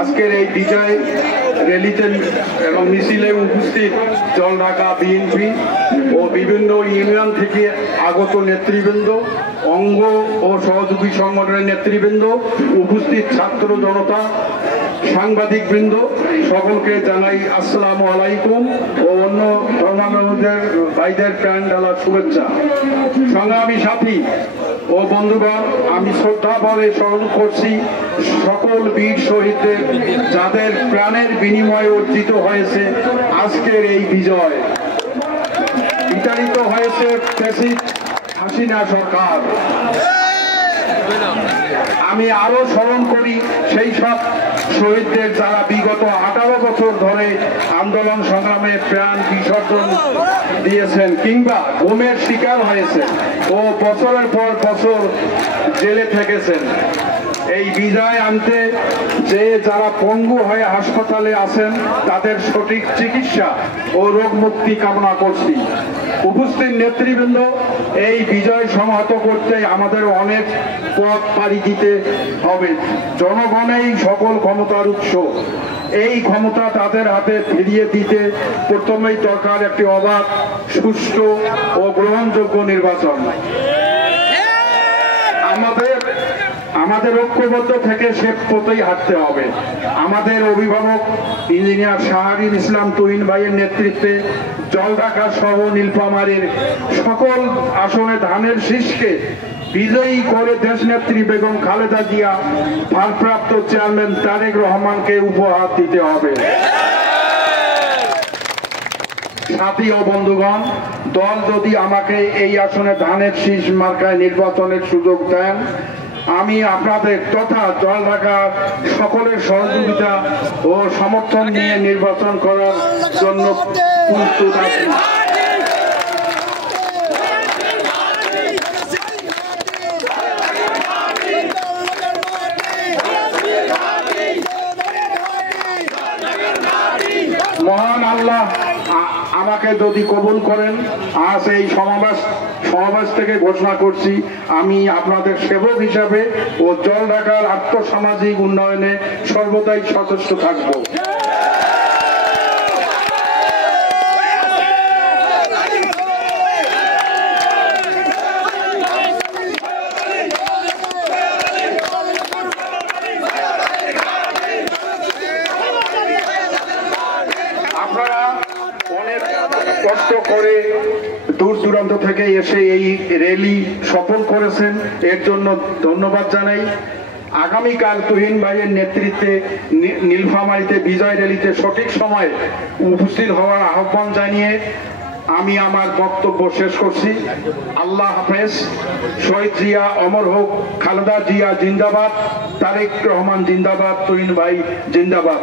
আজকের এই বিজয় র্যালিতে এবং মিছিলে উপস্থিত জলঢাকা বিএনপি ও বিভিন্ন ইউনিয়ন থেকে আগত নেতৃবৃন্দ, অঙ্গ ও সহযোগী সংগঠনের নেতৃবৃন্দ, উপস্থিত ছাত্র জনতা, সাংবাদিকবৃন্দ, সকলকে জানাই আসসালামু আলাইকুম ও অন্য ধর্মাবলম্বীদের ভাইদের প্রাণ ঢালা শুভেচ্ছা। সংগ্রামী সাথী ও বন্ধুগণ, আমি শ্রদ্ধা ভরে স্মরণ করছি সকল বীর শহীদদের, যাদের প্রাণের বিনিময়ে অর্জিত হয়েছে আজকের এই বিজয়। বিতাড়িত হয়েছে ফ্যাসিস্ট হাসিনা সরকার। আমি আরো স্মরণ করি সেই সব শহীদদের যারা বিগত 18 বছর ধরে আন্দোলন সংগ্রামে প্রাণ বিসর্জন দিয়েছেন কিংবা গুমের শিকার হয়েছেন ও বছরের পর বছর জেলে থেকেছেন। এই বিজয় আনতে যে যারা পঙ্গু হয়ে হাসপাতালে আছেন তাদের সঠিক চিকিৎসা ও রোগ মুক্তি কামনা করছি। উপস্থিত নেতৃবৃন্দ, এই বিজয় সংহত করতে আমাদের অনেক পথ পাড়ি দিতে হবে। জনগণই সকল ক্ষমতার উৎস। এই ক্ষমতা তাদের হাতে ফিরিয়ে দিতে প্রথমেই দরকার একটি অবাধ, সুষ্ঠু ও গ্রহণযোগ্য নির্বাচন। আমাদের ঐক্যবদ্ধ থেকে সে পথেই হাঁটতে হবে। আমাদের অভিভাবক ইঞ্জিনিয়ার শাহরিন ইসলাম তুহিন ভাইয়ের নেতৃত্বে জলঢাকা সহ নীলফামারীর সকল আসনে ধানের শীষকে বিজয়ী করে দেশনেত্রী বেগম খালেদা জিয়া, ভারপ্রাপ্ত চেয়ারম্যান তারেক রহমানকে উপহার দিতে হবে। সাথী ও বন্ধুগণ, দল যদি আমাকে এই আসনে ধানের শীষ মার্কায় নির্বাচনের সুযোগ দেন, আমি আপনাদের তথা জলঢাকার সকলের সহযোগিতা ও সমর্থন নিয়ে নির্বাচন করার জন্য প্রস্তুত আছি। মহান আল্লাহ আমাকে যদি কবুল করেন, আজ এই সমাবেশ থেকে ঘোষণা করছি আমি আপনাদের সেবক হিসাবে ও জলঢাকার আর্থসামাজিক উন্নয়নে সর্বদাই সচেষ্ট থাকব। আপনারা অনেক কষ্ট করে দূর দূরান্ত থেকে এসে এই র্যালি সফল করেছেন, এর জন্য ধন্যবাদ জানাই। আগামীকাল তুহিন ভাইয়ের নেতৃত্বে নীলফামারীতে বিজয় র্যালিতে সঠিক সময়ে উপস্থিত হওয়ার আহ্বান জানিয়ে আমি আমার বক্তব্য শেষ করছি। আল্লাহ হাফেজ। শহীদ জিয়া অমর হোক, খালেদা জিয়া জিন্দাবাদ, তারেক রহমান জিন্দাবাদ, তুহিন ভাই জিন্দাবাদ।